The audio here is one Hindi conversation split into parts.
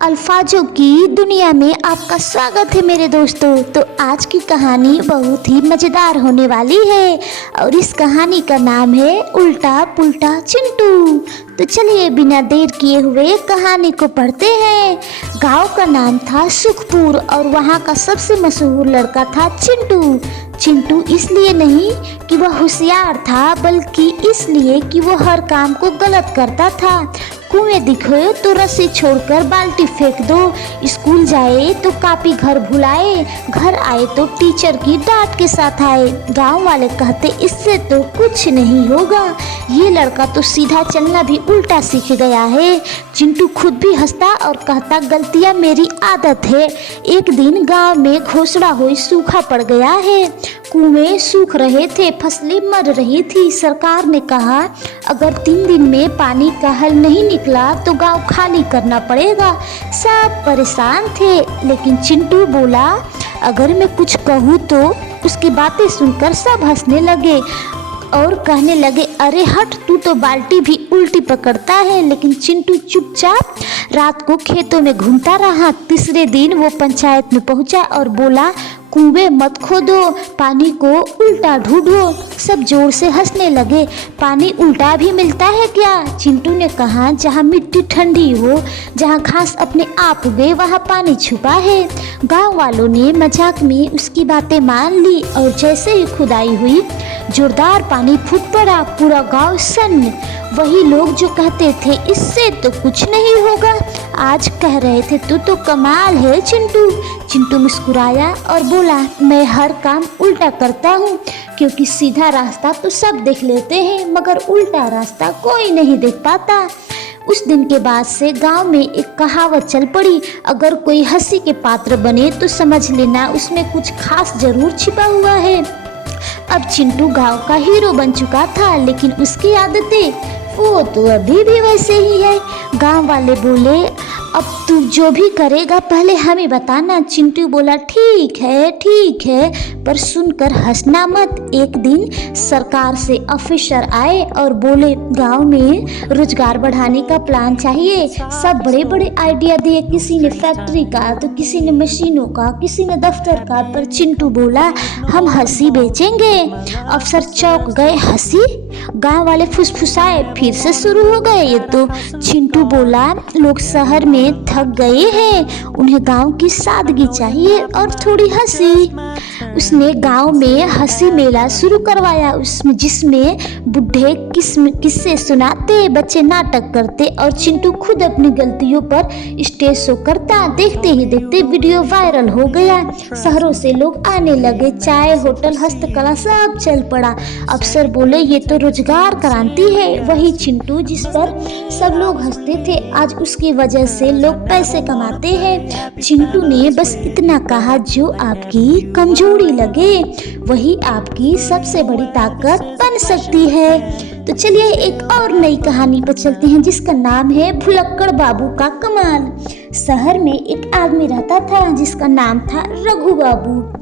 अल्फाजों की दुनिया में आपका स्वागत है मेरे दोस्तों। तो आज की कहानी बहुत ही मज़ेदार होने वाली है और इस कहानी का नाम है उल्टा पुल्टा चिंटू। तो चलिए बिना देर किए हुए कहानी को पढ़ते हैं। गांव का नाम था सुखपुर और वहां का सबसे मशहूर लड़का था चिंटू। चिंटू इसलिए नहीं कि वह होशियार था, बल्कि इसलिए कि वो हर काम को गलत करता था। कुएं दिखे तो रस्सी छोड़कर बाल्टी फेंक दो, स्कूल जाए तो कॉपी घर भुलाए, घर आए तो टीचर की डांट के साथ आए। गांव वाले कहते इससे तो कुछ नहीं होगा, ये लड़का तो सीधा चलना भी उल्टा सीख गया है। चिंटू खुद भी हंसता और कहता गलतियां मेरी आदत है। एक दिन गांव में घोषणा हुई सूखा पड़ गया है, कुएं सूख रहे थे, फसलें मर रही थी। सरकार ने कहा अगर 3 दिन में पानी का हल नहीं निकला तो गांव खाली करना पड़ेगा। सब परेशान थे, लेकिन चिंटू बोला अगर मैं कुछ कहूँ तो। उसकी बातें सुनकर सब हंसने लगे और कहने लगे अरे हट, तू तो बाल्टी भी उल्टी पकड़ता है। लेकिन चिंटू चुपचाप रात को खेतों में घूमता रहा। तीसरे दिन वो पंचायत में पहुंचा और बोला कुएं मत खोदो, पानी को उल्टा ढूंढो। सब जोर से हंसने लगे। पानी उल्टा भी मिलता है क्या? चिंटू ने कहा जहाँ मिट्टी ठंडी हो, जहाँ घास अपने आप उगे, वहाँ पानी छुपा है। गांव वालों ने मजाक में उसकी बातें मान ली और जैसे ही खुदाई हुई जोरदार पानी फूट पड़ा। पूरा गांव सन्न। वही लोग जो कहते थे इससे तो कुछ नहीं होगा, आज कह रहे थे तू तो कमाल है चिंटू। चिंटू मुस्कुराया और बोला मैं हर काम उल्टा करता हूँ, क्योंकि सीधा रास्ता तो सब देख लेते हैं मगर उल्टा रास्ता कोई नहीं देख पाता। उस दिन के बाद से गांव में एक कहावत चल पड़ी, अगर कोई हंसी के पात्र बने तो समझ लेना उसमें कुछ खास जरूर छिपा हुआ है। अब चिंटू गांव का हीरो बन चुका था, लेकिन उसकी आदतें वो तो अभी भी वैसे ही है। गांव वाले बोले अब तू जो भी करेगा पहले हमें बताना। चिंटू बोला ठीक है, पर सुनकर हंसना मत। एक दिन सरकार से ऑफिसर आए और बोले गांव में रोजगार बढ़ाने का प्लान चाहिए। सब बड़े बड़े आइडिया दिए, किसी ने फैक्ट्री का तो किसी ने मशीनों का, किसी ने दफ्तर का, पर चिंटू बोला हम हंसी बेचेंगे। अफसर चौंक गए, हंसी? गांव वाले फुसफुसाए, फिर से शुरू हो गए ये तो। चिंटू बोला लोग शहर में थक गए हैं, उन्हें गांव की सादगी चाहिए और थोड़ी हंसी। उसने गांव में हंसी मेला शुरू करवाया, उसमें जिसमें बुढ़े किस्से सुनाते, बच्चे नाटक करते और चिंटू खुद अपनी गलतियों पर स्टेज शो करता। देखते ही देखते वीडियो वायरल हो गया, शहरों से लोग आने लगे, चाय होटल हस्तकला सब चल पड़ा। अफसर बोले ये तो रोजगार क्रांति है। वही चिंटू जिस पर सब लोग हंसते थे, आज उसकी वजह से लोग पैसे कमाते हैं। चिंटू ने बस इतना कहा जो आपकी कमजोरी लगे वही आपकी सबसे बड़ी ताकत बन सकती है। तो चलिए एक और नई कहानी पर चलते हैं जिसका नाम है भुलक्कड़ बाबू का कमाल। शहर में एक आदमी रहता था जिसका नाम था रघु बाबू।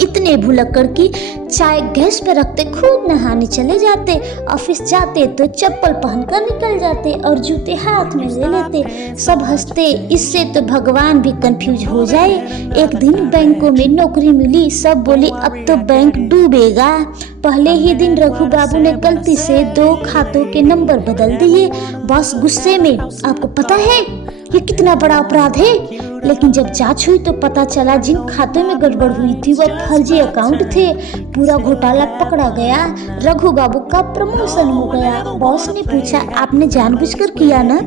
इतने भुलक्कड़ की चाय गैस पर रखते खुद नहाने चले जाते, ऑफिस जाते तो चप्पल पहनकर निकल जाते और जूते हाथ में ले लेते। सब हंसते, इससे तो भगवान भी कंफ्यूज हो जाए। एक दिन बैंकों में नौकरी मिली, सब बोले अब तो बैंक डूबेगा। पहले ही दिन रघु बाबू ने गलती से 2 खातों के नंबर बदल दिए। बॉस गुस्से में आपको पता है ये कितना बड़ा अपराध है? लेकिन जब जांच हुई तो पता चला जिन खातों में गड़बड़ हुई थी वह फर्जी अकाउंट थे। पूरा घोटाला पकड़ा गया, रघु बाबू का प्रमोशन हो गया। बॉस ने पूछा आपने जानबूझकर किया ना?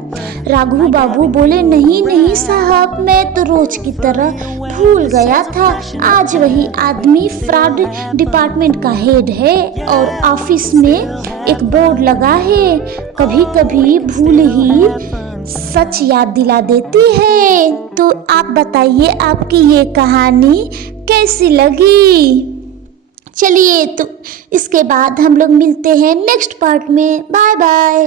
रघु बाबू बोले नहीं साहब, मैं तो रोज की तरह भूल गया था। आज वही आदमी फ्रॉड डिपार्टमेंट का हेड है और ऑफिस में एक बोर्ड लगा है, कभी कभी भूल ही सच याद दिला देती है। तो आप बताइए आपकी ये कहानी कैसी लगी? चलिए तो इसके बाद हम लोग मिलते हैं नेक्स्ट पार्ट में। Bye bye.